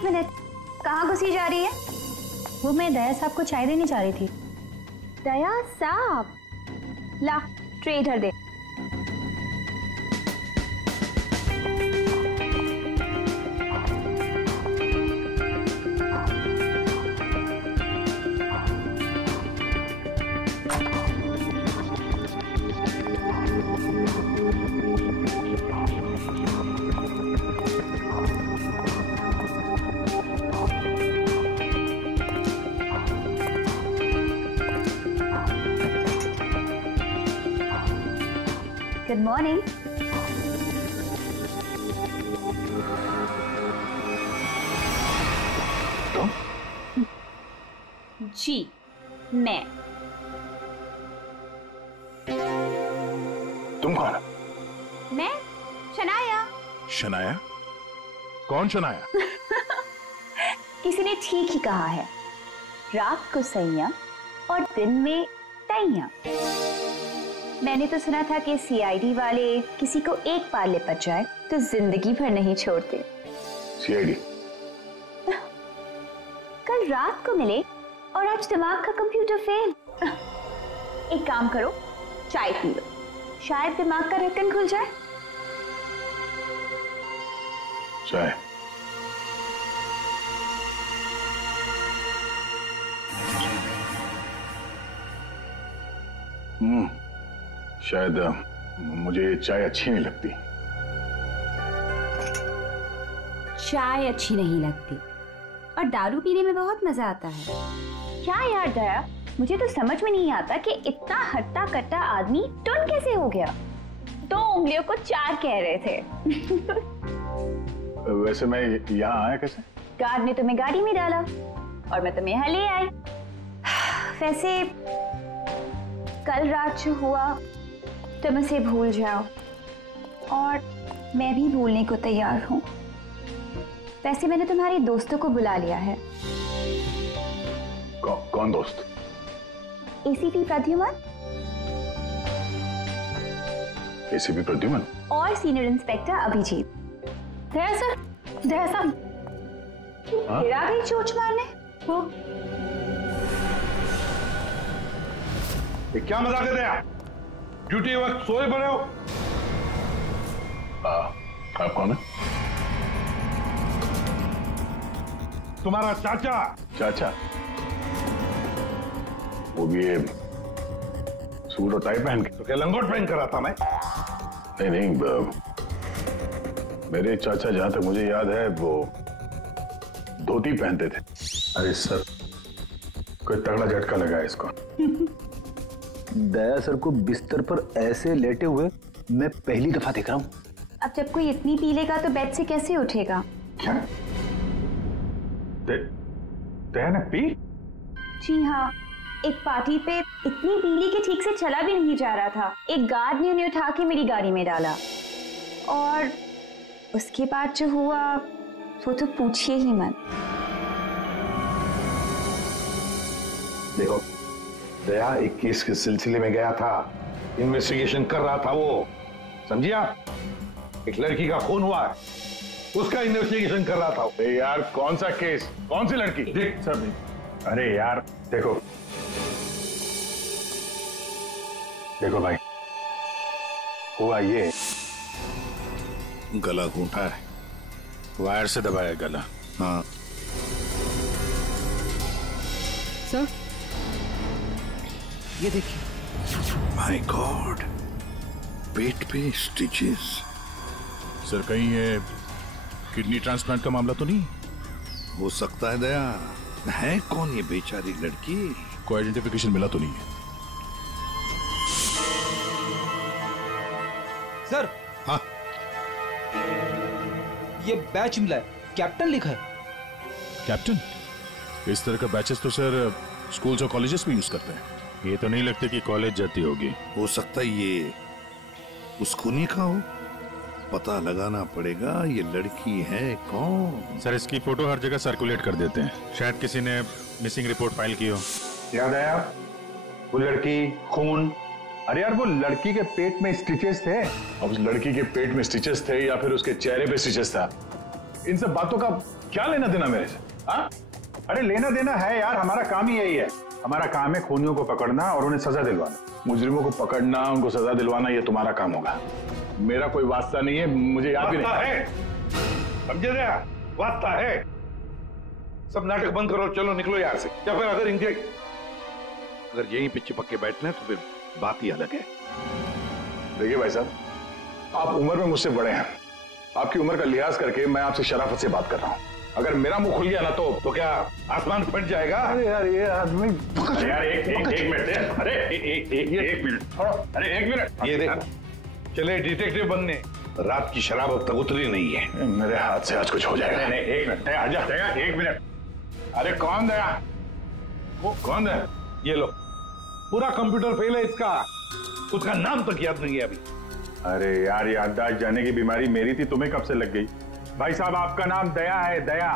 एक मिनट, कहाँ घुसी जा रही है? वो मैं दया साहब को चाय देने जा रही थी। दया साहब, ला ट्रे इधर दे। Good morning. जी, मैं। तुम कौन? मैं शनाया। शनाया? कौन शनाया? किसी ने ठीक ही कहा है, रात को सैया और दिन में तैया। मैंने तो सुना था कि सीआईडी वाले किसी को एक बार लिपट जाए तो जिंदगी भर नहीं छोड़ते। सीआईडी? कल रात को मिले और आज दिमाग का कंप्यूटर फेल। एक काम करो, चाय पी लो, शायद दिमाग का ढक्कन खुल जाए। चाय? शायद मुझे ये चाय अच्छी नहीं लगती। चाय अच्छी नहीं लगती और दारू पीने में बहुत मजा आता है। क्या यार दया, मुझे तो समझ में नहीं आता कि इतना हट्टा कट्टा आदमी टुन कैसे हो गया। 2 उंगलियों को 4 कह रहे थे। वैसे मैं यहाँ आया कैसे? गार्ड ने तुम्हें गाड़ी में डाला और मैं तुम्हें यहाँ ले आई। वैसे कल रात जो हुआ तुम उसे भूल जाओ और मैं भी भूलने को तैयार हूँ। वैसे मैंने तुम्हारे दोस्तों को बुला लिया है। कौन दोस्त? एसीपी प्रद्युमन। एसीपी प्रद्युमन और सीनियर इंस्पेक्टर अभिजीत। दया सर, दया साहब, फिर आ गई चोट मारने। वो क्या मजाक है दया? ड्यूटी वक्त सोए पड़े हो? आप कौन है? तुम्हारा चाचा। चाचा? वो भी ये सूट और टाई पहन के? तो क्या लंगोट पहन कर रहा था मैं? नहीं, मेरे चाचा जहां तक मुझे याद है वो धोती पहनते थे। अरे सर, कोई तगड़ा झटका लगा है इसको। दया सर को बिस्तर पर ऐसे लेटे हुए मैं पहली दफा देख रहा हूँ। अब जब कोई इतनी पी लेगा तो बेड से कैसे उठेगा? क्या? दया ने पी? जी हाँ, एक पार्टी पे इतनी पीली कि ठीक से चला भी नहीं जा रहा था। एक गार्ड ने उन्हें उठा के मेरी गाड़ी में डाला और उसके बाद जो हुआ वो तो पूछिए ही मत। देखो, दया एक केस के सिलसिले में गया था, इन्वेस्टिगेशन कर रहा था वो, समझिया? एक लड़की का खून हुआ है, उसका इन्वेस्टिगेशन कर रहा था। अरे यार, कौन सा केस? कौन सी लड़की? देख सर, अरे यार देखो भाई, हुआ ये, गला घूंटा है, वायर से दबाया गला। हाँ सर, ये देखिए। माय गॉड, पेट पे स्टिचेस। सर कहीं ये किडनी ट्रांसप्लांट का मामला तो नहीं? हो सकता है दया। है कौन ये बेचारी लड़की? कोई आइडेंटिफिकेशन मिला तो नहीं है? सर, हाँ, ये बैच मिला है, कैप्टन लिखा है। कैप्टन? इस तरह का बैचेस तो सर स्कूल्स और कॉलेजेस में यूज करते हैं। ये तो नहीं लगता कि कॉलेज जाती होगी। हो सकता है ये उस खूनी का हो। पता लगाना पड़ेगा ये लड़की है कौन। सर इसकी फोटो हर जगह सर्कुलेट कर देते हैं, शायद किसी ने मिसिंग रिपोर्ट फाइल की हो। याद आया वो लड़की, खून। अरे यार, वो लड़की के पेट में स्टिचेस थे। अब उस लड़की के पेट में स्टिचेस थे या फिर उसके चेहरे पे स्टिचेस था, इन सब बातों का क्या लेना देना मेरे से? हाँ? अरे लेना देना है यार, हमारा काम ही यही है। हमारा काम है खूनियों को पकड़ना और उन्हें सजा दिलवाना। मुजरिमों को पकड़ना, उनको सजा दिलवाना, ये तुम्हारा काम होगा। मेरा कोई वास्ता नहीं है, मुझे याद भी नहीं है। समझे रहे? वास्ता है। सब नाटक बंद करो, चलो निकलो यहाँ से। या फिर अगर यहीं पे चिपक के बैठने तो फिर बात ही अलग है। देखिए भाई साहब, आप उम्र में मुझसे बड़े हैं। आपकी उम्र का लिहाज करके मैं आपसे शराफत से बात कर रहा हूँ। अगर मेरा मुंह खुल गया ना तो क्या आसमान फट जाएगा? अरे यार ये आदमी, यार एक मिनट, अरे एक मिनट छोड़ो, अरे एक मिनट। ये देखो, चले डिटेक्टिव बनने, रात की शराब अब तक उतरी नहीं है। मेरे हाथ से आज कुछ हो जाएगा। नहीं एक मिनट, आजा दया, एक मिनट। अरे कौन दया? वो कौन है? ये लो, पूरा कंप्यूटर फेल है इसका, उसका नाम तक याद नहीं है अभी। अरे यार याददाश्त जाने की बीमारी मेरी थी, तुम्हें कब से लग गई? भाई साहब आपका नाम दया है, दया।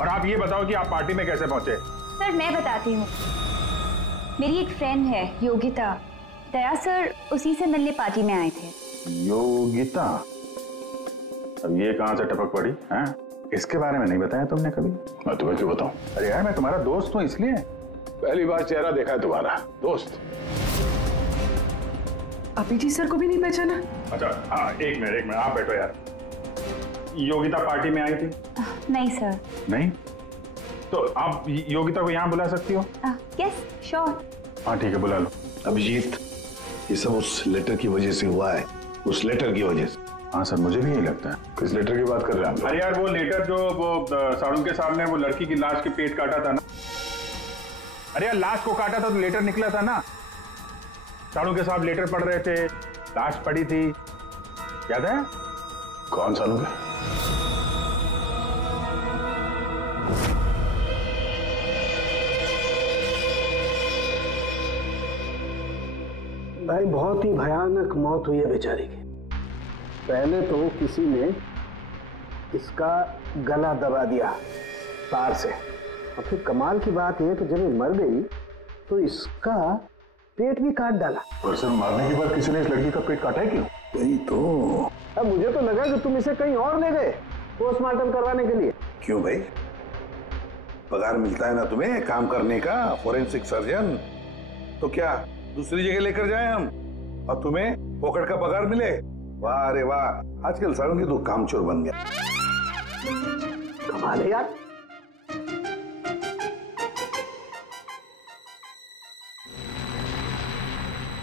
और आप ये बताओ कि आप पार्टी में कैसे पहुंचे? सर मैं बताती हूँ, मेरी एक फ्रेंड है योगिता, दया सर उसी से मिलने पार्टी में आए थे। योगिता? अब ये कहां से टपक पड़ी हैं? इसके बारे में नहीं बताया तुमने कभी? मैं तुम्हें क्यों बताऊं? अरे यार मैं तुम्हारा दोस्त हूँ इसलिए। पहली बार चेहरा देखा है तुम्हारा दोस्त। अभिजीत सर को भी नहीं पहचाना? अच्छा हाँ, एक मिनट आप बैठो यार। योगिता पार्टी में आई थी? नहीं सर। नहीं? तो आप योगिता को यहाँ बुला सकती हो? Yes sure. हाँ ठीक है, बुला लो। अभिजीत, ये सब उस लेटर की वजह से हुआ है, उस लेटर की वजह से। हाँ सर, मुझे भी यही लगता है। किस लेटर की बात कर रहे हैं आप? अरे यार वो लेटर जो वो साड़ू के सामने वो लड़की की लाश के पेट काटा था ना। अरे यार लाश को काटा था तो लेटर निकला था ना। साड़ू के साथ लेटर पढ़ रहे थे, लाश पड़ी थी, याद है? कौन साड़ू के? भाई बहुत ही भयानक मौत हुई है बेचारी की। पहले तो किसी ने इसका गला दबा दिया तार से, और फिर कमाल की बात यह कि जब ये मर गई तो इसका पेट भी काट डाला। और सर मारने के बाद किसी ने इस लड़की का पेट काटा है क्यों? वही तो। अब मुझे तो लगा कि तुम इसे कहीं और ले गए पोस्टमार्टम करवाने के लिए। क्यों भाई, पगार मिलता है ना तुम्हें काम करने का, फोरेंसिक सर्जन। तो क्या दूसरी जगह लेकर जाए हम और तुम्हें पॉकेट का पगार मिले? वाह रे वाह, आजकल सारों की तो कामचोर बन गया। कमाल है यार।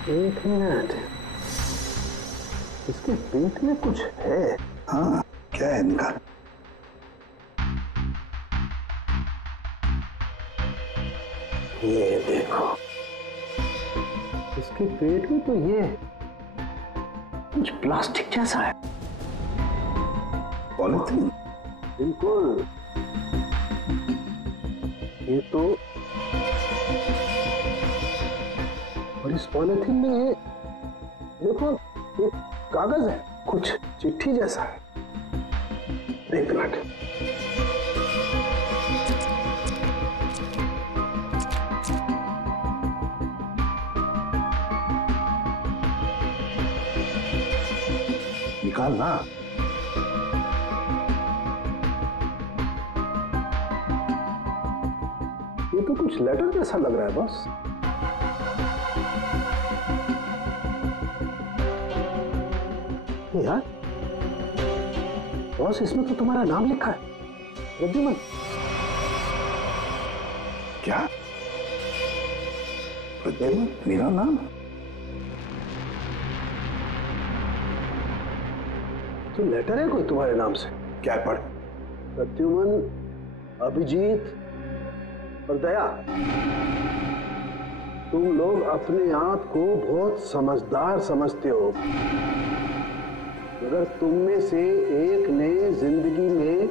एक मिनट, इसके पेट में कुछ है। हाँ क्या है इनका? ये देखो, इसके पेट में तो ये कुछ प्लास्टिक जैसा है। पॉलीथीन? बिल्कुल। ये तो, और इस पॉलीथीन में ये देखो एक कागज है, कुछ चिट्ठी जैसा है। एक मिनट, निकाल ना। ये तो कुछ लेटर जैसा लग रहा है बॉस। यार बॉस, इसमें तो तुम्हारा नाम लिखा है, प्रद्युमन। क्या प्रद्युमन मेरा नाम? तो लेटर है कोई तुम्हारे नाम से? क्या पढ़? प्रद्युमन, अभिजीत और दया, तुम लोग अपने आप को बहुत समझदार समझते हो, मगर तुम में से एक ने जिंदगी में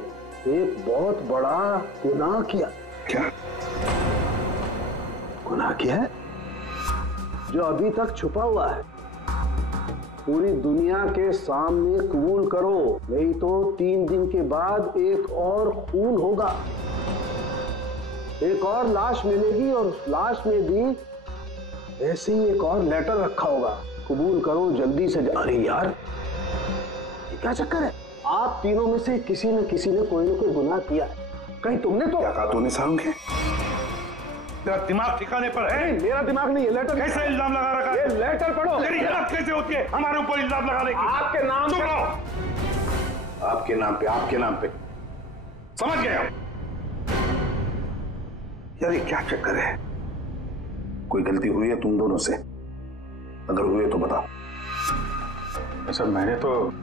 एक बहुत बड़ा गुनाह किया। क्या गुनाह किया है जो अभी तक छुपा हुआ है? पूरी दुनिया के सामने कबूल करो, नहीं तो 3 दिन के बाद एक और खून होगा, एक और लाश मिलेगी और उस लाश में भी ऐसे ही एक और लेटर रखा होगा। कबूल करो जल्दी से। अरे यार ये क्या चक्कर है? आप तीनों में से किसी न किसी ने कोई न कोई गुनाह किया है। कहीं तुमने तो क्या कहा तूने सारुण के? तेरा दिमाग ठिकाने पर है? मेरा दिमाग नहीं है। लेटर कैसे इल्जाम लगा रखा है? ये लेटर पढ़ो। तेरी हिम्मत कैसे होती है हमारे ऊपर इल्जाम लगाने की? आपके नाम चुप रहो। आपके नाम पे समझ गए हम। यार ये क्या चक्कर है? कोई गलती हुई है तुम दोनों से? अगर हुई है तो बताओ। सर मैंने तो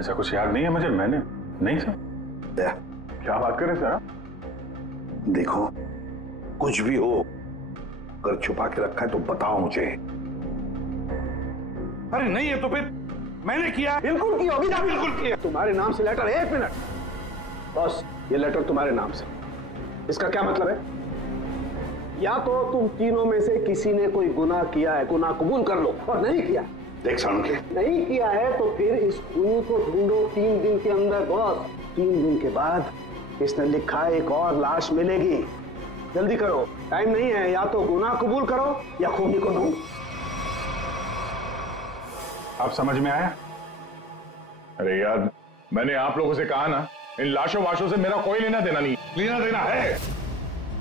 ऐसा कुछ याद नहीं है मुझे। मैंने नहीं सर। क्या बात कर रहे सर? देखो कुछ भी हो अगर छुपा के रखा है तो बताओ मुझे। अरे नहीं है तो फिर मैंने किया। बिल्कुल की होगी। बिल्कुल किया। तुम्हारे नाम से लेटर। 1 मिनट बस। ये लेटर तुम्हारे नाम से, इसका क्या मतलब है? या तो तुम तीनों में से किसी ने कोई गुनाह किया है, गुनाह कबूल कर लो। और नहीं किया, देख सारुण के, नहीं किया है तो फिर इस खूनी को ढूंढो 3 दिन के अंदर बॉस। 3 दिन के बाद इसने लिखा एक और लाश मिलेगी। जल्दी करो, टाइम नहीं है। या तो गुनाह कबूल करो या खूनी को ढूंढो। आप समझ में आया? अरे यार मैंने आप लोगों से कहा ना, इन लाशों वाशों से मेरा कोई लेना देना नहीं। लेना देना है।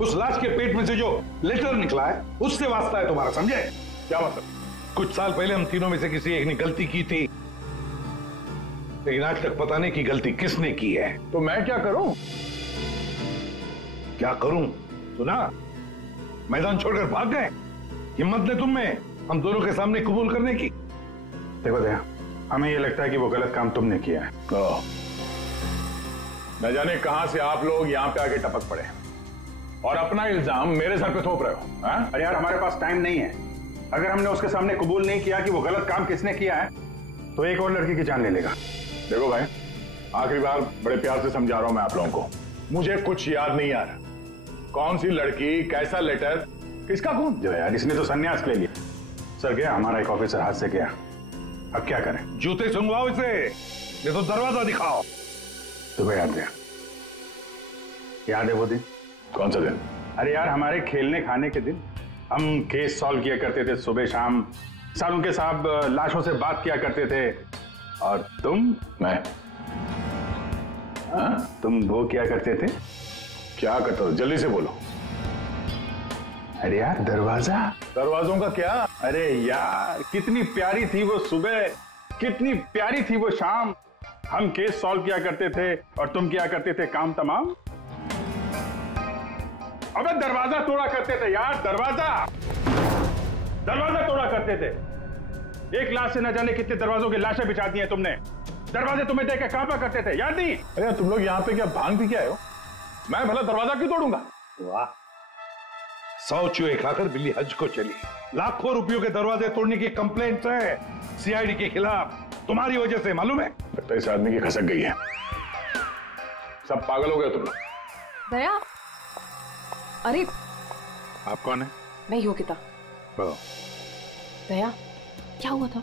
उस लाश के पेट में से जो लेटर निकला है उससे वास्ता है तुम्हारा, समझे? क्या मतलब? कुछ साल पहले हम तीनों में से किसी एक ने गलती की थी, लेकिन आज तक पता नहीं कि गलती किसने की है। तो मैं क्या करूं? क्या करूं? सुना, मैदान छोड़कर भाग गए। हिम्मत ने तुम में हम दोनों के सामने कबूल करने की। देखो दया, हमें ये लगता है कि वो गलत काम तुमने किया है। न जाने कहां से आप लोग यहां पे आके टपक पड़े और अपना इल्जाम मेरे सर पे थोप रहे हो। अरे यार हमारे पास टाइम नहीं है। अगर हमने उसके सामने कबूल नहीं किया कि वो गलत काम किसने किया है तो एक और लड़की की जान ले लेगा। देखो भाई, आखिरी बार बड़े प्यार से समझा रहा हूं मैं आप लोगों को। मुझे कुछ याद नहीं आ रहा। कौन सी लड़की, कैसा लेटर, किसका खून? जो यार इसने तो संन्यास ले लिया। सर गया हमारा एक ऑफिसर हाथ से गया, अब क्या करें? जूते सुंघवाओ इसे, ये तो दरवाजा दिखाओ। तुम्हें याद है? याद है वो दिन? कौन सा दिन? अरे यार हमारे खेलने खाने के दिन हम केस सॉल्व किया करते थे सुबह शाम। सारुण के साहब लाशों से बात किया करते थे और मैं तुम वो किया करते थे। क्या करता था? जल्दी से बोलो। अरे यार दरवाजों का क्या? अरे यार कितनी प्यारी थी वो सुबह, कितनी प्यारी थी वो शाम। हम केस सॉल्व किया करते थे और तुम किया करते थे काम तमाम। अबे दरवाजा तोड़ा करते थे यार, दरवाजा तोड़ा करते थे। एक लाश से न जाने कितने दरवाजों की लाशें बिछा दी हैं तुमने। दरवाजे तुम्हें देख के कांपा करते थे, याद नहीं? अरे तुम लोग यहाँ पे क्या भांग पी के आए हो? मैं भला दरवाजा क्यों तोड़ूंगा? वाह, 100 चूहे खाकर बिल्ली हज को चली। लाखों रुपयों के दरवाजे तोड़ने की कंप्लेंट है सीआईडी के खिलाफ, तुम्हारी वजह से, मालूम है? लगता है इस आदमी की खसक गई है। सब पागल हो गए तुम लोग। दया, अरे आप कौन है? मैं योगिता। दया, क्या हुआ था?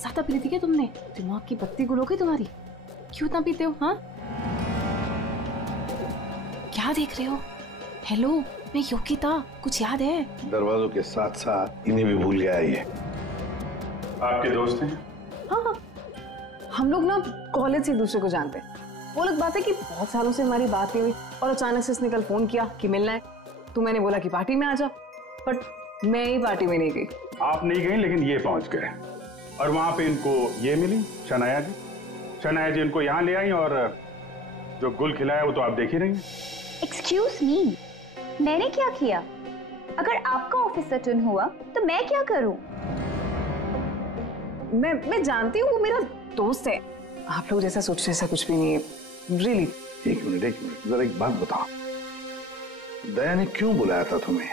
ज्यादा पी थी क्या तुमने? दिमाग की बत्ती गुल हो गई तुम्हारी? क्यों इतना पीते हो? हाँ, क्या देख रहे हो? हेलो, मैं योगिता, कुछ याद है? दरवाजों के साथ साथ इन्हें भी भूल गया ये। आपके दोस्त हैं? हाँ, हम लोग ना कॉलेज से एक दूसरे को जानते हैं। वो अलग बात है कि बहुत सालों से हमारी बात नहीं हुई और अचानक से इसने कल फोन किया कि मिलना है, तो मैंने बोला कि पार्टी में आ जा, बट मैं ही पार्टी में नहीं गई। आप नहीं गई, लेकिन ये पहुंच गए और वहां पे इनको ये मिली, शनाया जी इनको यहाँ ले आई और जो गुल खिलाया वो तो आप देख ही रही हैं। एक्सक्यूज मी, मैंने क्या किया? अगर आपका ऑफिसर टर्न हुआ तो मैं क्या करूं? मैं जानती हूँ वो मेरा दोस्त है। आप लोग जैसा सोच रहे ऐसा कुछ भी नहीं है, रियली। एक मिनट, जरा एक बात बताओ, दया ने क्यों बुलाया था तुम्हें?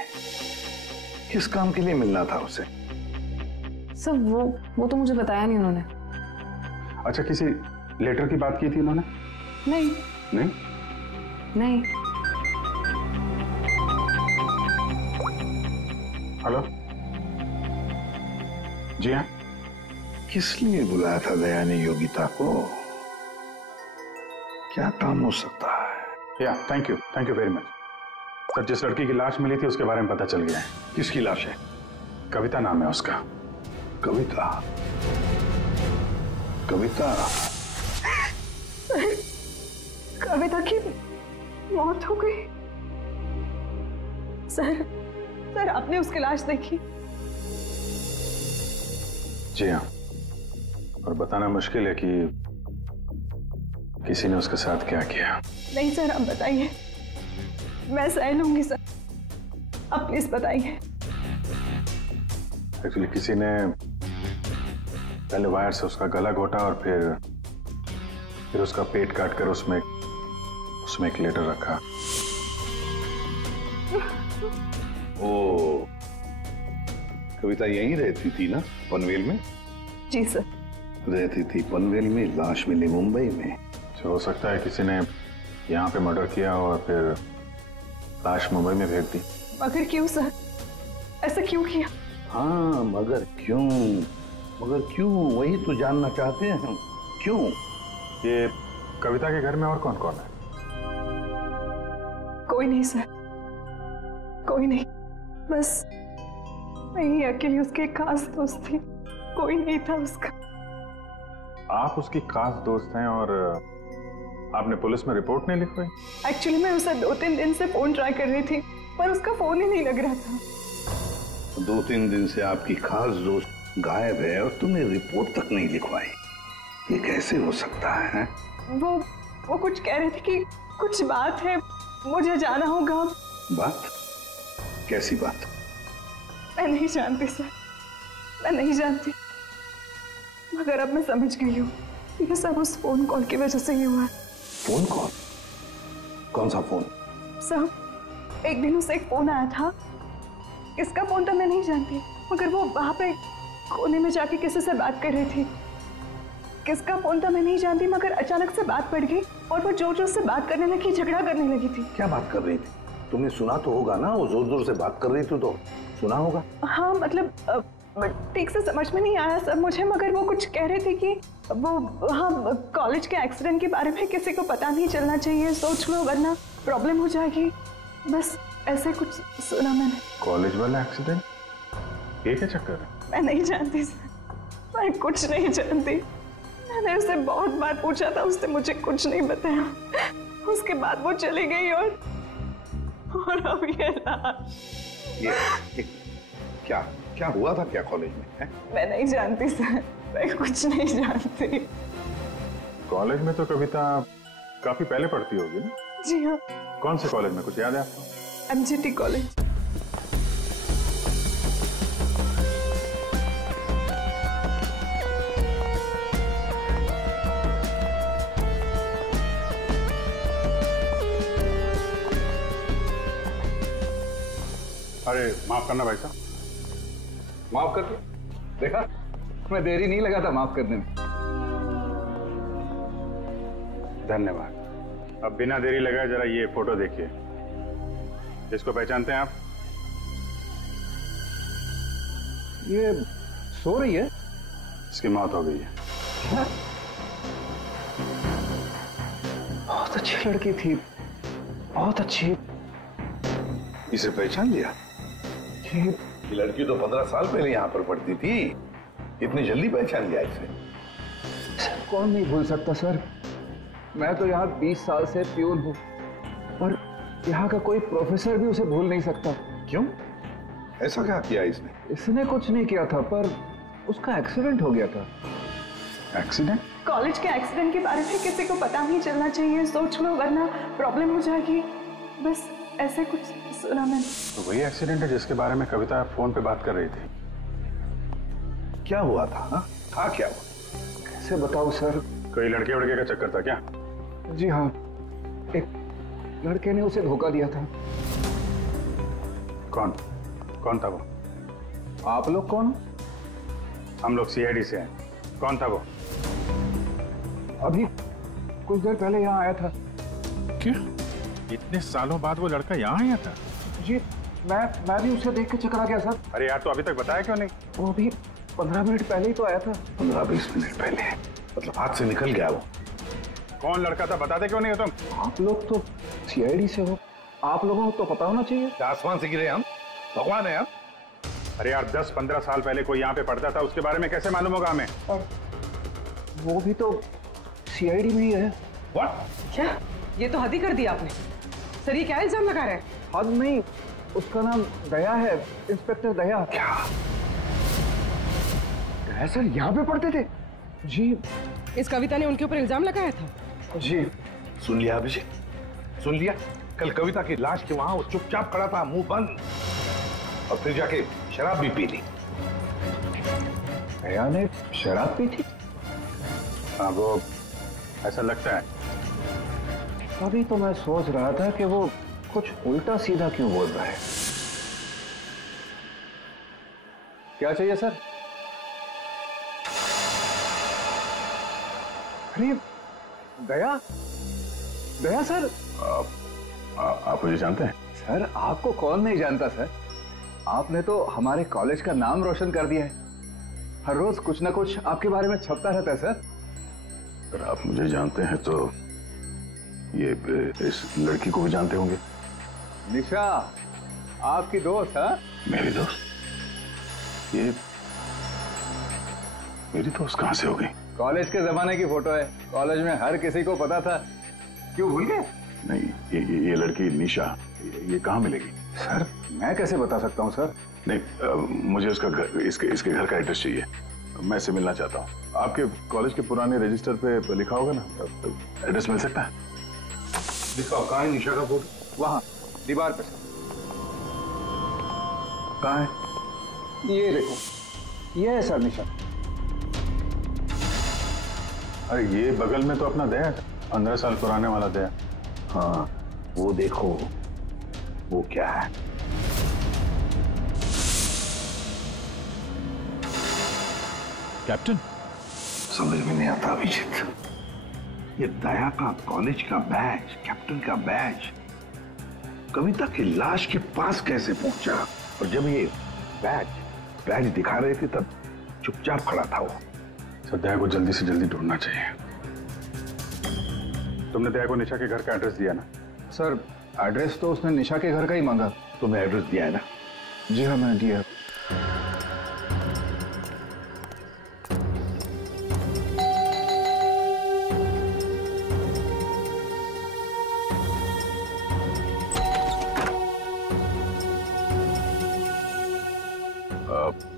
किस काम के लिए मिलना था उसे? सब वो तो मुझे बताया नहीं उन्होंने। अच्छा, किसी लेटर की बात की थी उन्होंने? नहीं। हेलो, जी हाँ। किस लिए बुलाया था दया ने योगिता को? क्या काम हो सकता है? या thank you very much sir. जिस लड़की की लाश मिली थी उसके बारे में पता चल गया है। किसकी लाश है? कविता नाम है उसका। कविता? सर, कविता की मौत हो गई। सर आपने उसकी लाश देखी? जी हाँ, और बताना मुश्किल है कि किसी ने उसके साथ क्या किया। नहीं सर, आप बताइए, मैं सह लूंगी सर, आप प्लीज बताइए। एक्चुअली किसी ने पहले वायर से उसका गला घोटा और फिर उसका पेट काटकर उसमें एक लेटर रखा। ओ, कविता यहीं रहती थी ना, पनवेल में? जी सर। रहती थी पनवेल में, लाश मिली मुंबई में। हो सकता है किसी ने यहाँ पे मर्डर किया और फिर लाश मुंबई में भेज दी। मगर क्यों सर, ऐसा क्यों किया? हाँ, मगर क्यों वही तो जानना चाहते हैं हम, क्यों? ये कविता के घर में और कौन कौन है? कोई नहीं सर, कोई नहीं, बस मैं ही अकेली उसकी एक खास दोस्त थी, कोई नहीं था उसका। आप उसकी खास दोस्त हैं और आपने पुलिस में रिपोर्ट नहीं लिखवाई? एक्चुअली मैं उसे 2-3 दिन से फोन ट्राई कर रही थी, पर उसका फोन ही नहीं लग रहा था। 2-3 दिन से आपकी खास दोस्त गायब है और तुमने रिपोर्ट तक नहीं लिखवाई, ये कैसे हो सकता है? वो कुछ कह रहे थे कि कुछ बात है, मुझे जाना होगा। बात? कैसी बात? मैं नहीं जानती सर, मैं नहीं जानती, मगर अब मैं समझ गई हूँ ये सब उस फोन कॉल की वजह से ही हुआ है। Phone call? कौन सा फोन? सर, एक दिन उसे एक फोन आया था, किसका फोन था मैं नहीं जानती, मगर वो वहां पे कोने में जाके किसी से बात कर रही थी। किसका फोन था मैं नहीं जानती, मगर अचानक से बात बढ़ गई और वो जोर जोर से बात करने लगी, झगड़ा करने लगी थी। क्या बात कर रही थी? तुमने सुना तो होगा ना, वो जोर जोर से बात कर रही थी तो सुना होगा। हाँ, मतलब ठीक से समझ में नहीं आया सब मुझे, मगर वो कुछ कह रहे थे कि वो हाँ कॉलेज के एक्सीडेंट के बारे में किसी को पता नहीं चलना चाहिए, सोच लो वरना प्रॉब्लम हो जाएगी, बस ऐसे कुछ सुना मैंने। कॉलेज वाला एक्सीडेंट? ये क्या चक्कर है? मैं नहीं जानती सर, मैं कुछ नहीं जानती। मैंने उसे बहुत बार पूछा था, उसने मुझे कुछ नहीं बताया। उसके बाद वो चली गई और अब ये क्या हुआ था क्या कॉलेज में है? मैं नहीं जानती सर, मैं कुछ नहीं जानती। कॉलेज में तो कविता काफी पहले पढ़ती होगी ना? जी हाँ। कौन से कॉलेज में, कुछ याद है आपको? MGT college. अरे माफ करना भाई साहब। माफ कर, देखा मैं देरी नहीं लगा था माफ करने में। धन्यवाद। अब बिना देरी लगाए जरा ये फोटो देखिए, इसको पहचानते हैं आप? ये सो रही है? इसकी मौत हो गई है। क्या? बहुत अच्छी लड़की थी, बहुत अच्छी। इसे पहचान लिया? ये लड़की तो 15 साल पहले यहाँ पर पढ़ती थी, इतनी जल्दी पहचान लिया इसे? कौन नहीं भूल सकता सर, मैं तो यहाँ 20 साल से प्यून हूँ और यहाँ का कोई प्रोफेसर भी उसे भूल नहीं सकता। क्यों? ऐसा क्या किया इसने? इसने कुछ नहीं किया था, पर उसका एक्सीडेंट हो गया था। एक्सीडेंट? कॉलेज के एक्सीडेंट के बारे में किसी को पता नहीं चलना चाहिए, सोच लो वरना प्रॉब्लम हो जाएगी, बस ऐसे कुछ सुना मैंने। तो वही एक्सीडेंट है जिसके बारे में कविता फोन पे बात कर रही थी। क्या हुआ था? हाँ, था क्या हुआ? कैसे बताऊं सर? कोई लड़के वड़के का चक्कर था क्या? जी हाँ, एक लड़के ने उसे धोखा दिया था। कौन था वो? आप लोग कौन? हम लोग CID से हैं। कौन था वो? अभी कुछ देर पहले यहाँ आया था। क्या? इतने सालों बाद वो लड़का यहाँ आया था? जी, मैं भी उसे देख के चकरा गया सर। अरे यार, तो अभी तक बताया क्यों नहीं? वो अभी 15 मिनट पहले ही तो आया था। 15-20 मिनट पहले? मतलब हाथ से निकल गया वो? कौन लड़का था बताते क्यों नहीं हो तुम? आप लोग तो CID से हो, आप लोगों को तो पता होना चाहिए। आसमान से गिरे हम? भगवान है हम? अरे यार, 10-15 साल पहले कोई यहाँ पे पढ़ता था, उसके बारे में कैसे मालूम होगा हमें? और वो भी तो CID में ही है। व्हाट? क्या? ये तो हद ही कर दिया आपने। सर ये क्या इल्जाम लगा रहे हैं? हद नहीं, उसका नाम दया है, इंस्पेक्टर दया। क्या? दया सर यहाँ पे पढ़ते थे? जी। इस कविता ने उनके ऊपर इल्जाम लगाया था? जी। सुन लिया अभिषेक, सुन लिया? कल कविता की लाश के वहां वो चुपचाप खड़ा था, मुंह बंद, और फिर जाके शराब भी पी ली। दया ने शराब पी थी? हाँ, वो ऐसा लगता है। अभी तो मैं सोच रहा था कि वो कुछ उल्टा सीधा क्यों बोल रहा है। क्या चाहिए सर? अरे दया, दया सर। आप मुझे जानते हैं? सर आपको कौन नहीं जानता सर, आपने तो हमारे कॉलेज का नाम रोशन कर दिया है। हर रोज कुछ ना कुछ आपके बारे में छपता रहता है सर। अगर आप मुझे जानते हैं तो ये इस लड़की को भी जानते होंगे। निशा आपकी दोस्त है? मेरी दोस्त? ये मेरी दोस्त कहां से हो गई? कॉलेज के जमाने की फोटो है, कॉलेज में हर किसी को पता था। क्यों भूल गए? नहीं, ये लड़की निशा ये कहाँ मिलेगी? सर मैं कैसे बता सकता हूँ सर? नहीं, मुझे उसका घर, इसके घर का एड्रेस चाहिए। मैं इससे मिलना चाहता हूँ। आपके कॉलेज के पुराने रजिस्टर पे लिखा होगा ना, एड्रेस मिल सकता है? दिखाओ, कहाँ है निशा का फोटो? वहां दीवार पे। कहाँ है? ये देखो, ये है सर निशा। अरे ये बगल में तो अपना दया, 15 साल पुराने वाला दया। हाँ, वो देखो, वो क्या है? कैप्टन, समझ में नहीं आता अभिजीत। ये दया का कॉलेज का बैज, कैप्टन का बैज, कविता की लाश के पास कैसे पहुंचा? और जब ये बैज दिखा रहे थे तब चुपचाप खड़ा था वो। सर दया को जल्दी से जल्दी ढूंढना चाहिए। तुमने दया को निशा के घर का एड्रेस दिया ना? सर एड्रेस तो उसने निशा के घर का ही मांगा। तुमने एड्रेस दिया है ना? जी हाँ मैंने दिया।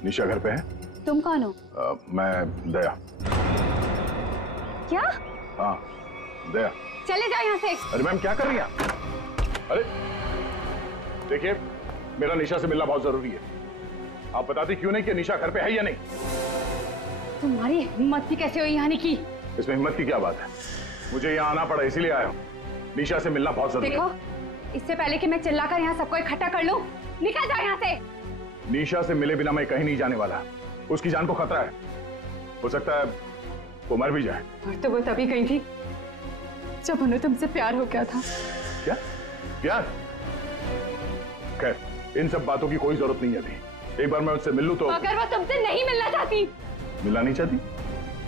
निशा घर पे है? तुम कौन हो? मैं दया। क्या? हाँ दया। चले जाओ यहाँ से। अरे मैम क्या कर रही हैं आप? अरे देखिए, मेरा निशा से मिलना बहुत जरूरी है। आप बताती क्यों नहीं कि निशा घर पे है या नहीं? तुम्हारी हिम्मत भी कैसे हुई आने की? इसमें हिम्मत की क्या बात है? मुझे यहाँ आना पड़ा इसीलिए आया हूँ। निशा से मिलना बहुत जरूरी है। देखो, इससे पहले कि मैं चिल्लाकर यहाँ सबको इकट्ठा कर लूं, निकल जाओ यहाँ से। निशा से मिले बिना मैं कहीं नहीं जाने वाला। उसकी जान को खतरा है, हो सकता है वो मर भी जाए। और तो वो तभी गई थी जब उन्हें तुमसे प्यार हो गया था। क्या प्यार? खैर इन सब बातों की कोई जरूरत नहीं है अभी। एक बार मैं उससे मिल लूं तो। अगर वो तुमसे नहीं मिलना चाहती? मिलना नहीं चाहती?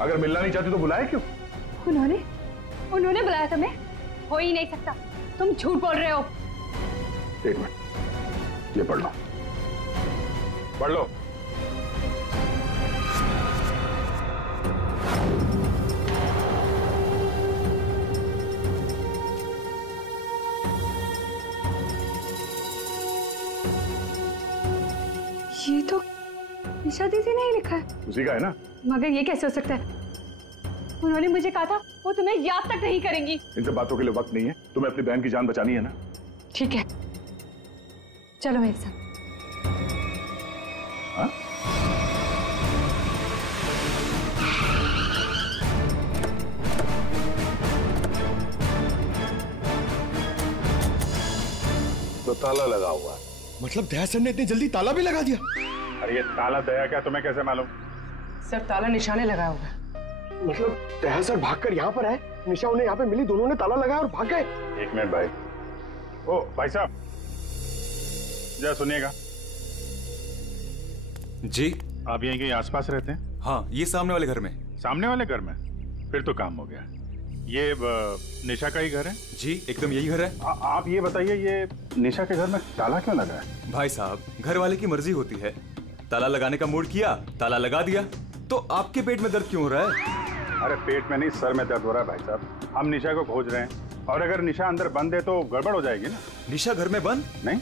अगर मिलना नहीं चाहती तो बुलाया क्यों? उन्होंने बुलाया तुम्हें? हो ही नहीं सकता, तुम झूठ बोल रहे हो। एक मिनट, ये पढ़ लो, पढ़ लो। ये तो निशा दीदी ने ही लिखा है। उसी का है ना? मगर ये कैसे हो सकता है? उन्होंने मुझे कहा था वो तुम्हें याद तक नहीं करेंगी। इन सब बातों के लिए वक्त नहीं है। तुम्हें अपनी बहन की जान बचानी है ना? ठीक है, चलो मेरे साथ। हाँ? तो ताला लगा हुआ है। मतलब दया सर ने इतनी जल्दी ताला भी लगा दिया? अरे ये ताला दया क्या, तुम्हें कैसे मालूम? सर ताला निशाने लगाया होगा। मतलब दया सर भागकर यहाँ पर आए, निशा उन्हें यहाँ पे मिली, दोनों ने ताला लगाया और भाग गए। एक मिनट भाई। ओ भाई साहब, जरा सुनिएगा। जी। आप यहीं के आसपास रहते हैं? हाँ, ये सामने वाले घर में। सामने वाले घर में? फिर तो काम हो गया। ये निशा का ही घर है? जी एकदम यही घर है। आप ये बताइए, ये निशा के घर में ताला क्यों लगा है? भाई साहब, घर वाले की मर्जी होती है। ताला लगाने का मूड किया, ताला लगा दिया। तो आपके पेट में दर्द क्यों हो रहा है? अरे पेट में नहीं, सर में दर्द हो रहा है भाई साहब। हम निशा को खोज रहे हैं और अगर निशा अंदर बंद है तो गड़बड़ हो जाएगी ना। निशा घर में बंद? नहीं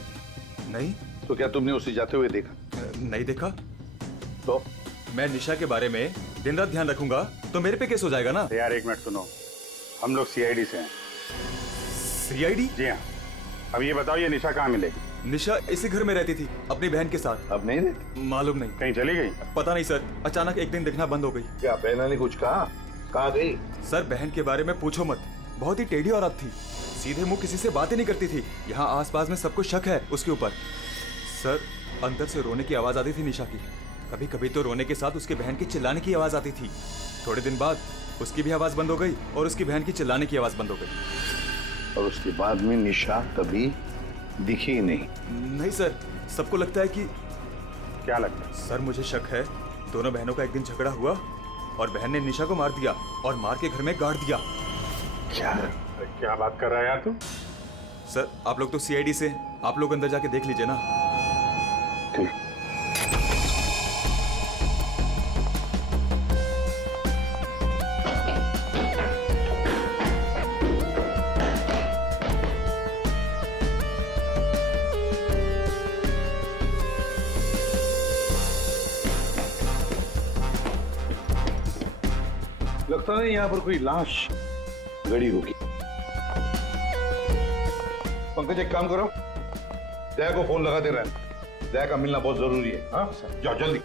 नहीं। तो क्या तुमने उसे जाते हुए देखा? नहीं देखा। तो मैं निशा के बारे में दिन रात ध्यान रखूंगा तो मेरे पे केस हो जाएगा ना। यार एक मिनट सुनो, हम लोग सीआईडी से हैं। सीआईडी? जी हाँ। अब ये बताओ ये निशा कहाँ मिलेगी? निशा इसी घर में रहती थी अपनी बहन के साथ। अब नहीं रहती? मालूम नहीं। कहीं चली गई? पता नहीं सर, अचानक एक दिन दिखना बंद हो गई। क्या बहना ने कुछ कहा? कहाँ गई? सर बहन के बारे में पूछो मत, बहुत ही टेढ़ी औरत थी, सीधे मुंह किसी से बातें नहीं करती थी। यहाँ आसपास में सबको शक है उसके ऊपर। सर अंदर से रोने की आवाज आती थी निशा की, कभी कभी तो रोने के साथ उसके बहन की चिल्लाने की आवाज आती थी। थोड़े दिन बाद उसकी भी आवाज बंद हो गई और उसकी बहन की चिल्लाने की आवाज बंद हो गई। और उसके बाद में निशा कभी दिखी नहीं? नहीं सर, सबको लगता है कि। क्या लगता है? सर मुझे शक है दोनों बहनों का एक दिन झगड़ा हुआ और बहन ने निशा को मार दिया और मार के घर में गाड़ दिया। क्या बात कर रहा है यार तू? सर आप लोग तो सीआईडी से, आप लोग अंदर जाके देख लीजिए ना। ठीक। लगता नहीं यहाँ पर कोई लाश गड़ी होगी। पंकज एक काम करो, दया को फोन लगा दे रहे हैं। दया का मिलना बहुत जरूरी है। हाँ जाओ जल्दी।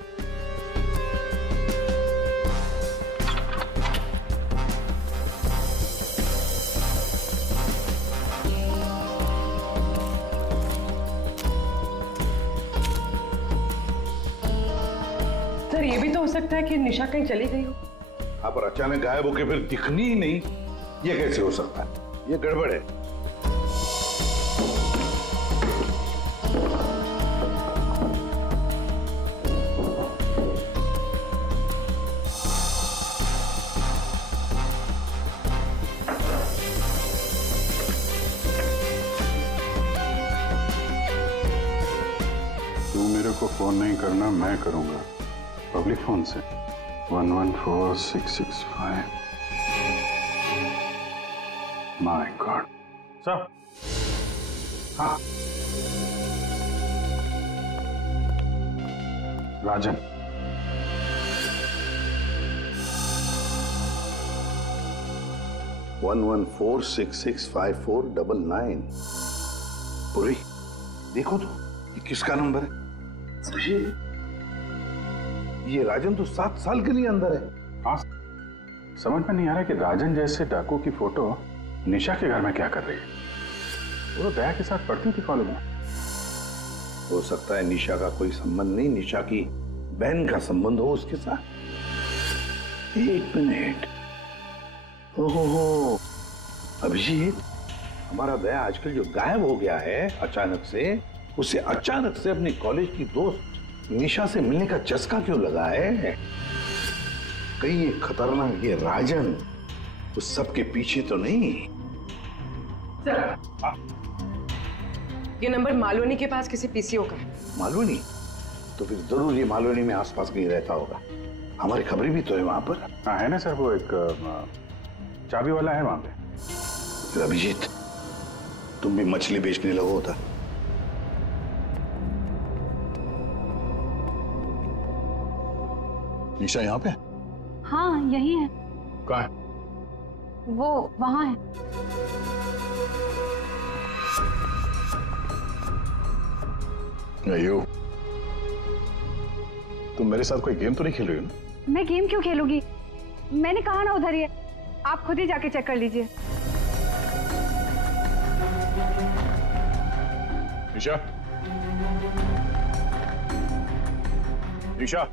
सर ये भी तो हो सकता है कि निशा कहीं चली गई हो। हाँ पर अचानक गायब होके फिर दिखनी ही नहीं, ये कैसे हो सकता है? ये गड़बड़ है। तू मेरे को फोन नहीं करना, मैं करूंगा पब्लिक फोन से। 114665। My God. सर। हाँ राजन, वन 114665499। पूरी देखो तो ये किसका नंबर है? ये राजन तो 7 साल के लिए अंदर है। हाँ समझ में नहीं आ रहा कि राजन जैसे डाकू की फोटो निशा के घर में क्या कर रही है। वो तो दया के साथ पढ़ती थी कॉलेज में। हो सकता है निशा का कोई संबंध नहीं, निशा की बहन का संबंध हो उसके साथ। एक मिनट। ओहो अभिजीत, हमारा दया आजकल जो गायब हो गया है अचानक से, उसे अचानक से अपनी कॉलेज की दोस्त निशा से मिलने का चस्का क्यों लगा है? कहीं ये खतरनाक ये राजन उस सब के पीछे तो नहीं? ये नंबर मालवनी के पास किसी पीसीओ का है। मालवनी? तो फिर जरूर ये मालवनी में आसपास कहीं रहता होगा। हमारी खबरें भी तो है वहां पर। हाँ है ना सर, वो एक चाबी वाला है वहां पे। फिर अभिजीत तुम भी मछली बेचने लगो होता। निशा यहाँ पे? हाँ यही है। कहाँ है? वो वहाँ है। अयो, तुम मेरे साथ कोई गेम तो नहीं खेल रही हो ना? मैं गेम क्यों खेलूंगी? मैंने कहा ना उधर ही है, आप खुद ही जाके चेक कर लीजिए। निशा, निशा,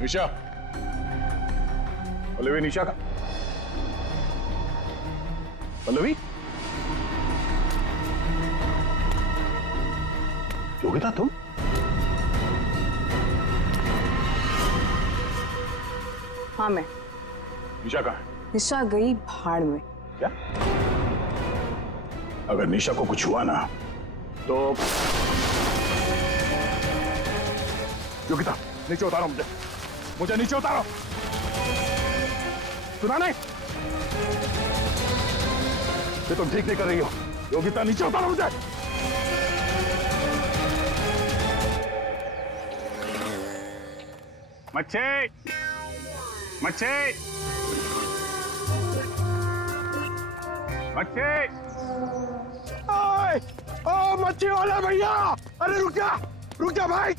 निशा, पल्लवी, निशा का पल्लवी, योगिता तुम? हाँ मैं। निशा कहाँ है? निशा गई भाड़ में। क्या? अगर निशा को कुछ हुआ ना तो योगिता नीचे उतारो मुझे मुझे नीचे उतारो। सुना नहीं? ये तुम ठीक नहीं कर रही हो। योगिता, नीचे उतारो मुझे। मच्छी, मच्छी, मच्छी। ओ मच्छी वाला भैया, अरे रुक जा भाई।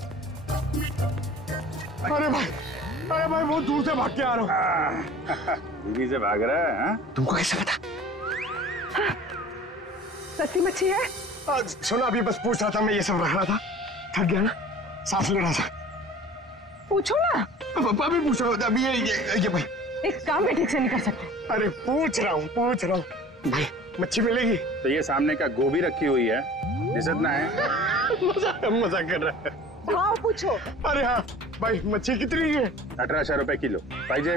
अरे भाई बहुत दूर से भाग के आ रहा हूँ। बीवी से भाग रहा है? हाँ? तुमको कैसे पता? सस्ती मच्छी है? सुना, अभी बस पूछ रहा था, मैं ये सब रख रहा था, थक गया ना, सांस ले रहा था। पूछो ना। अभी पूछ रहा हूँ, अभी ये भाई एक काम भी ठीक से नहीं कर सकते। अरे पूछ रहा हूँ भाई, मच्छी मिलेगी? तो ये सामने का गोभी रखी हुई है, इज्जत ना है। मजाक कर रहा है। हाँ पूछो। अरे हाँ भाई, मच्छी कितनी है? 1800 रुपए किलो। पाइजे?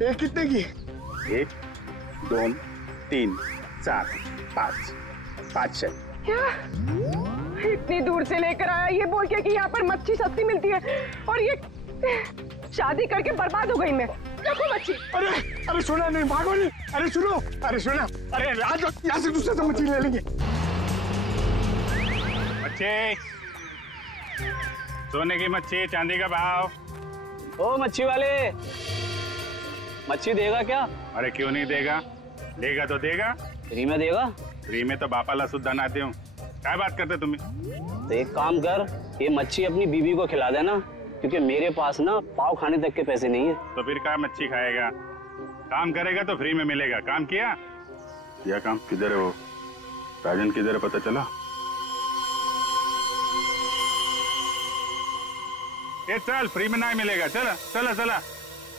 ये कितने की? 1, 2, 3, 4, 5, 5 है। क्या? इतनी दूर से लेकर आया ये बोल के कि यहाँ पर मच्छी सस्ती मिलती है, और ये शादी करके बर्बाद हो गई मैं। देखो मच्छी। अरे सुना नहीं, भागो नहीं। अरे सुनो, अरे आज यहाँ से दूसरे से मच्छी ले लेंगे। मच्छी, सोने की मच्छी, चांदी का भाव। ओ मच्छी वाले, मच्छी देगा क्या? अरे क्यों नहीं देगा, लेगा तो देगा। फ्री में देगा? फ्री में तो बापा ला सुद्धा नाते हूँ। क्या बात करते तुम्हें? तो एक काम कर, ये मच्छी अपनी बीवी को खिला देना, क्योंकि मेरे पास ना पाव खाने तक के पैसे नहीं है। तो फिर क्या मच्छी खाएगा? काम करेगा तो फ्री में मिलेगा। काम किया? काम किधर है वो? राजन किधर है पता चला? ये चल, फ्री में नहीं मिलेगा। चला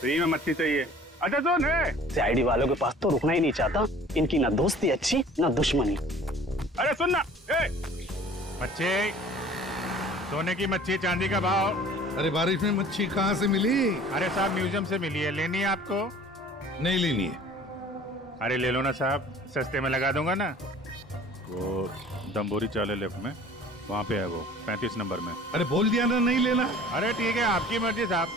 फ्री में मच्छी चाहिए। अच्छा सुन, सीआईडी वालों के पास तो रुकना ही नहीं चाहता, इनकी ना दोस्ती अच्छी ना दुश्मनी। अरे सुन ना, मच्छी, सोने की मच्छी, चांदी का भाव। अरे बारिश में मच्छी कहाँ से मिली? अरे साहब म्यूजियम से मिली है। लेनी है आपको? नहीं लेनी है। अरे ले लो ना साहब, सस्ते में लगा दूंगा ना। वो दम्बोरी चाले लेफ्ट में, वहाँ पे है वो, 35 नंबर में। अरे बोल दिया ना नहीं लेना। अरे ठीक है, आपकी मर्जी साहब।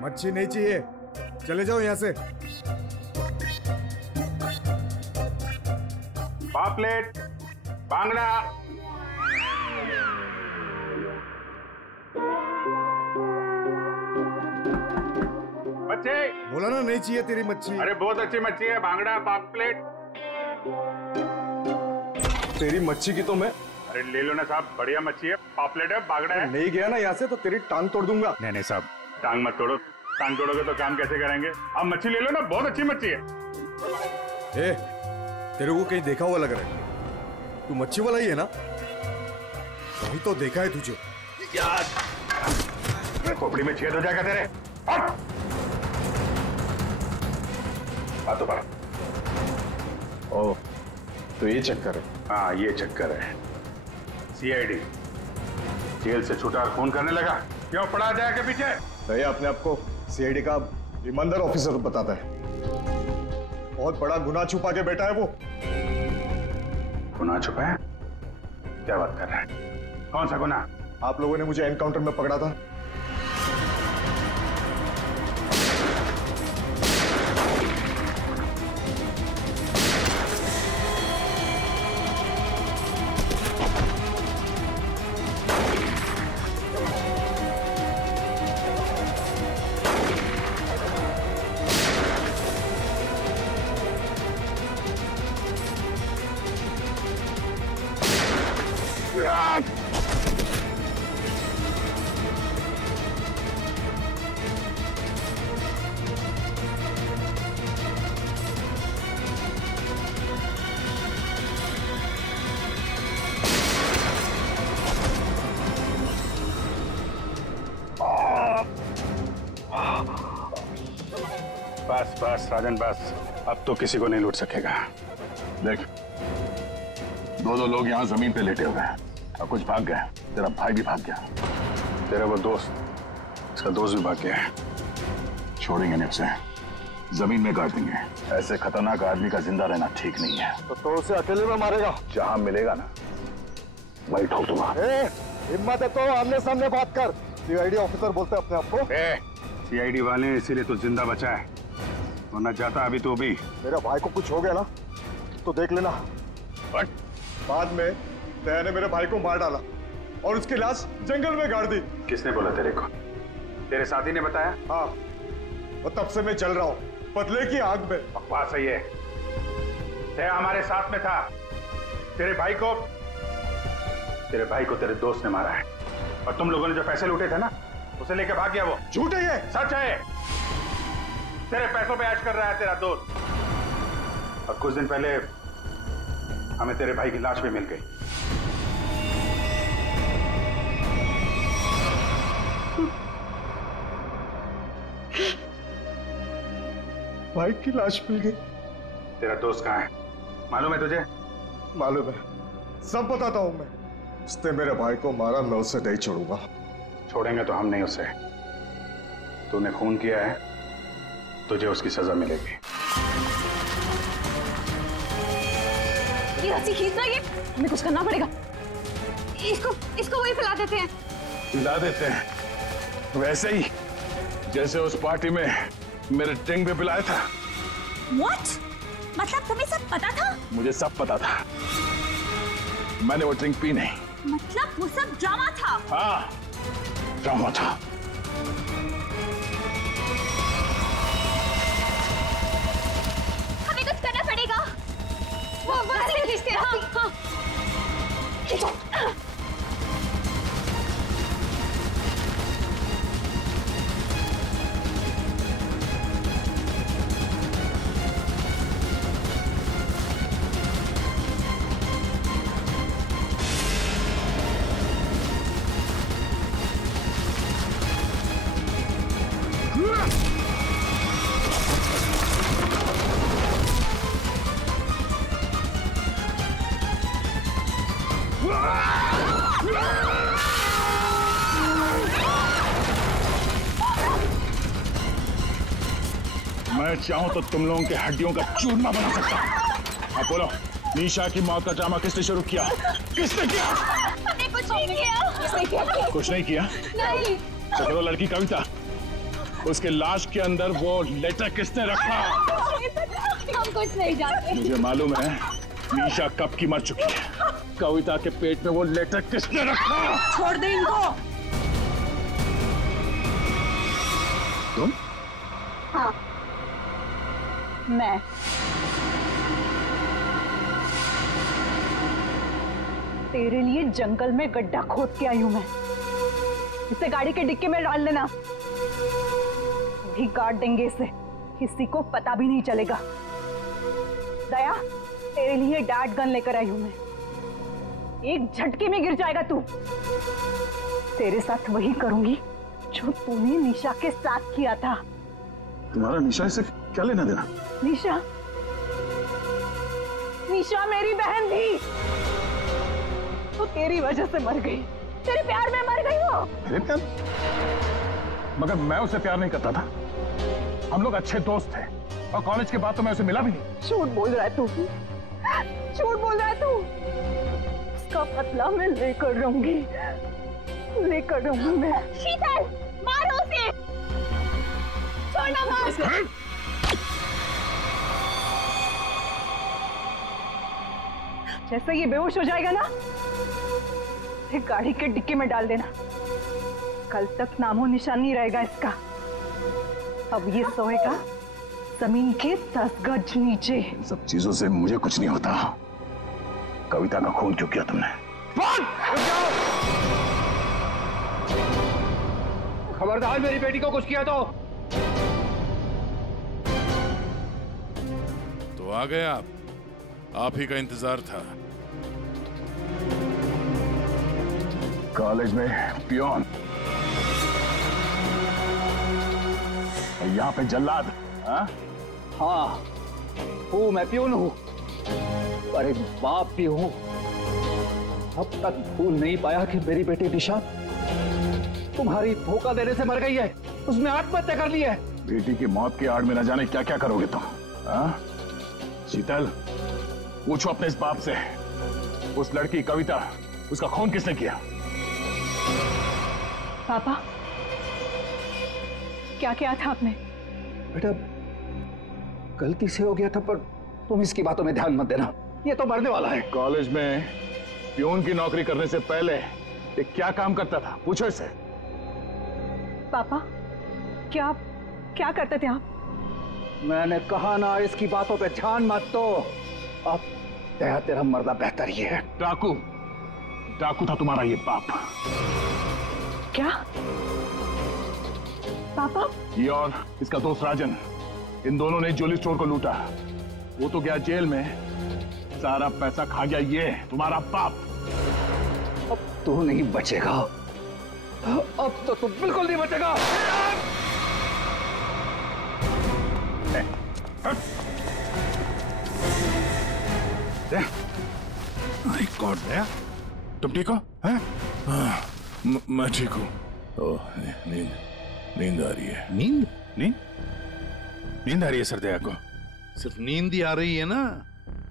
मच्छी नहीं चाहिए, चले जाओ यहाँ से। पापलेट, बांगड़ा। मच्छी बोला ना नहीं चाहिए तेरी मच्छी। अरे बहुत अच्छी मच्छी है, बांगड़ा, पापलेट। तेरी मच्छी की तो मैं। अरे ले लो ना साहब, बढ़िया मच्छी है, पापलेट है, बांगड़ा है। नहीं गया ना यहाँ से तो तेरी टांग तोड़ दूंगा। नहीं साहब, टांग मत तोड़ो। टांग तोड़ोगे तो काम कैसे करेंगे? आप मच्छी ले लो ना, बहुत अच्छी मच्छी है। तेरे को कहीं देखा हुआ लग रहा है, तू मच्छी वाला ही है ना? वही तो देखा है तुझे। यार खोपड़ी में छेद हो जाएगा तेरे। बातों पर। ओह, तो ये चक्कर है? हाँ ये चक्कर है। सीआईडी जेल से छूटा और फोन करने लगा, क्यों पड़ा जाएगा पीछे? नहीं, अपने आप को सीआईडी का ईमानदार ऑफिसर बताता है। बहुत बड़ा गुनाह छुपा के बैठा है वो। गुनाह छुपा है? क्या बात कर रहा है? कौन सा गुनाह? आप लोगों ने मुझे एनकाउंटर में पकड़ा था। बस बस राजन बस, अब तो किसी को नहीं लूट सकेगा। देख, दो लोग यहाँ जमीन पे लेटे हुए हैं और कुछ भाग गए। तेरा भाई भी भाग गया, तेरा वो दोस्त, इसका दोस्त भी भाग गया है। छोड़ेंगे नहीं उसे, जमीन में गाड़ देंगे। ऐसे खतरनाक आदमी का जिंदा रहना ठीक नहीं है। तो उसे अकेले में मारेगा? जहां मिलेगा ना वही ठोक दूंगा। हिम्मत है तो आमने सामने बात कर। सीआईडी ऑफिसर बोलते अपने आप को। सीआईडी वाले इसीलिए तो जिंदा बचा है, वरना जाता अभी तो भी। मेरा भाई को कुछ हो गया ना तो देख लेना। बाद में दया ने मेरे भाई को मार डाला और उसकी लाश जंगल में गाड़ दी। किसने बोला तेरे को? तेरे साथी ने बताया? हाँ, और तब से मैं चल रहा हूँ बदले की आग में। बकवास है ये। दया हमारे साथ में था। तेरे भाई को तेरे दोस्त ने मारा है, और तुम लोगों ने जो पैसे लूटे थे ना उसे लेके भाग गया वो। झूठ है ये। सच है। तेरे पैसों पे ऐश कर रहा है तेरा दोस्त। और कुछ दिन पहले हमें तेरे भाई की लाश भी मिल गई। भाई की लाश मिल गई? तेरा दोस्त कहाँ है मालूम है तुझे? मालूम है, सब बताता हूं मैं। उसने मेरे भाई को मारा, मैं उसे नहीं छोड़ूंगा। छोड़ेंगे तो हम नहीं उसे। तूने खून किया है, तुझे उसकी सजा मिलेगी। ये रस्सी खींचना, ये हमें कुछ करना पड़ेगा। इसको वही पिला देते हैं। पिला देते हैं वैसे ही जैसे उस पार्टी में मेरे ड्रिंक पे पिलाया था। What? मतलब तुम्हें सब पता था? मुझे सब पता था, मैंने वो ड्रिंक पी नहीं। मतलब वो सब ड्रामा था? हाँ, ड्रामा था। हमें कुछ करना पड़ेगा। खींचते हैं। हाँ। खींचो। मैं चाहूं तो तुम लोगों के हड्डियों का चूरमा बना सकता हूं। अब बोलो, निशा की मौत का ड्रामा किसने शुरू किया? किसने किया? हमने कुछ नहीं किया। कुछ नहीं किया? नहीं। तो वो लड़की कविता, उसके लाश के अंदर वो लेटर किसने रखा? हम कुछ नहीं जानते। मुझे मालूम है निशा कब की मर चुकी है। कविता के पेट में वो लेटर किसने रखा? छोड़ दे इनको। तुम? हाँ, मैं। तेरे लिए जंगल में गड्ढा खोद के आई हूं मैं। इसे गाड़ी के डिक्की में डाल देना, भी काट देंगे इसे, किसी को पता भी नहीं चलेगा। दया, तेरे लिए डैड गन लेकर आई हूं मैं। एक झटके में गिर जाएगा तू। तेरे साथ वही करूंगी जो तूने निशा के साथ किया था। तुम्हारा निशा से क्या लेना देना? निशा मेरी बहन थी, वो तेरी वजह से मर गई। तेरे प्यार में मर गई वो। मेरे प्यार? मगर मैं उसे प्यार नहीं करता था। हम लोग अच्छे दोस्त थे, और कॉलेज के बाद तो मैं उसे मिला भी नहीं। झूठ बोल रहा है तू, झूठ बोल रहा है तू। उसका बदला मैं लेकर रहूंगी मैं। शीतल, मारो उसे। छोड़ना मत। जैसे ये बेहोश हो जाएगा ना, इसे गाड़ी के डिक्की में डाल देना। कल तक नामो निशान नहीं रहेगा इसका। अब ये सोएगा जमीन के 10 गज नीचे। इन सब चीजों से मुझे कुछ नहीं होता। कविता का खून क्यों किया तुमने? खबरदार, मेरी बेटी को कुछ किया तो आ गए आप ही का इंतजार था। कॉलेज में पियोन और यहाँ पे जल्लाद। हाँ, हूँ मैं, पियोन हूँ, पर एक बाप भी हूँ। अब तक भूल नहीं पाया कि मेरी बेटी निशा तुम्हारी धोखा देने से मर गई है। उसने आत्महत्या कर ली है। बेटी की मौत की आड़ में न जाने क्या क्या करोगे तुम? हाँ? शीतल, पूछो अपने इस बाप से, उस लड़की कविता, उसका खून किसने किया? पापा, क्या किया था आपने? बेटा, गलती से हो गया था, पर तुम इसकी बातों में ध्यान मत देना, ये तो मरने वाला है। कॉलेज में प्यून की नौकरी करने से पहले ये क्या काम करता था? पूछो इससे। पापा, क्या क्या करते थे आप? मैंने कहा ना, इसकी बातों पे ध्यान मत दो। अब तेरा मरना बेहतर ही है। डाकू, डाकू था तुम्हारा ये बाप। क्या पापा? ये और इसका दोस्त राजन, इन दोनों ने ज्वेलरी स्टोर को लूटा। वो तो गया जेल में, सारा पैसा खा गया ये तुम्हारा बाप। अब तू नहीं बचेगा, अब तो तू बिल्कुल नहीं बचेगा। माय गॉड, तुम ठीक हो? मैं ठीक हूँ। नींद आ रही है। नींद? नींद आ रही है सरदया को। सिर्फ नींद ही आ रही है ना,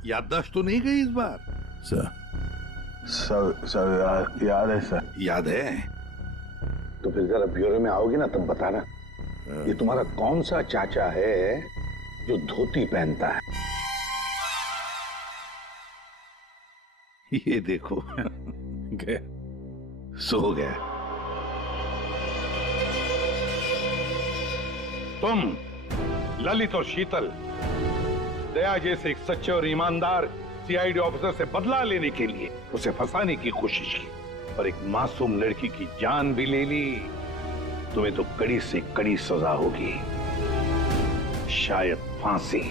याददाश्त तो नहीं गई इस बार? सब याद है सर। याद है तो फिर जरा ब्यूरो में आओगे ना तब बताना, ये तुम्हारा कौन सा चाचा है जो धोती पहनता है? ये देखो गया, सो गया। तुम ललित और शीतल दया जैसे एक सच्चे और ईमानदार सीआईडी ऑफिसर से बदला लेने के लिए उसे फंसाने की कोशिश की, पर एक मासूम लड़की की जान भी ले ली। तुम्हें तो कड़ी से कड़ी सजा होगी, शायद फांसी।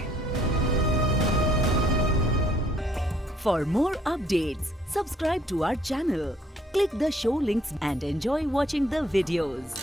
For more updates, subscribe to our channel, click the show links and enjoy watching the videos.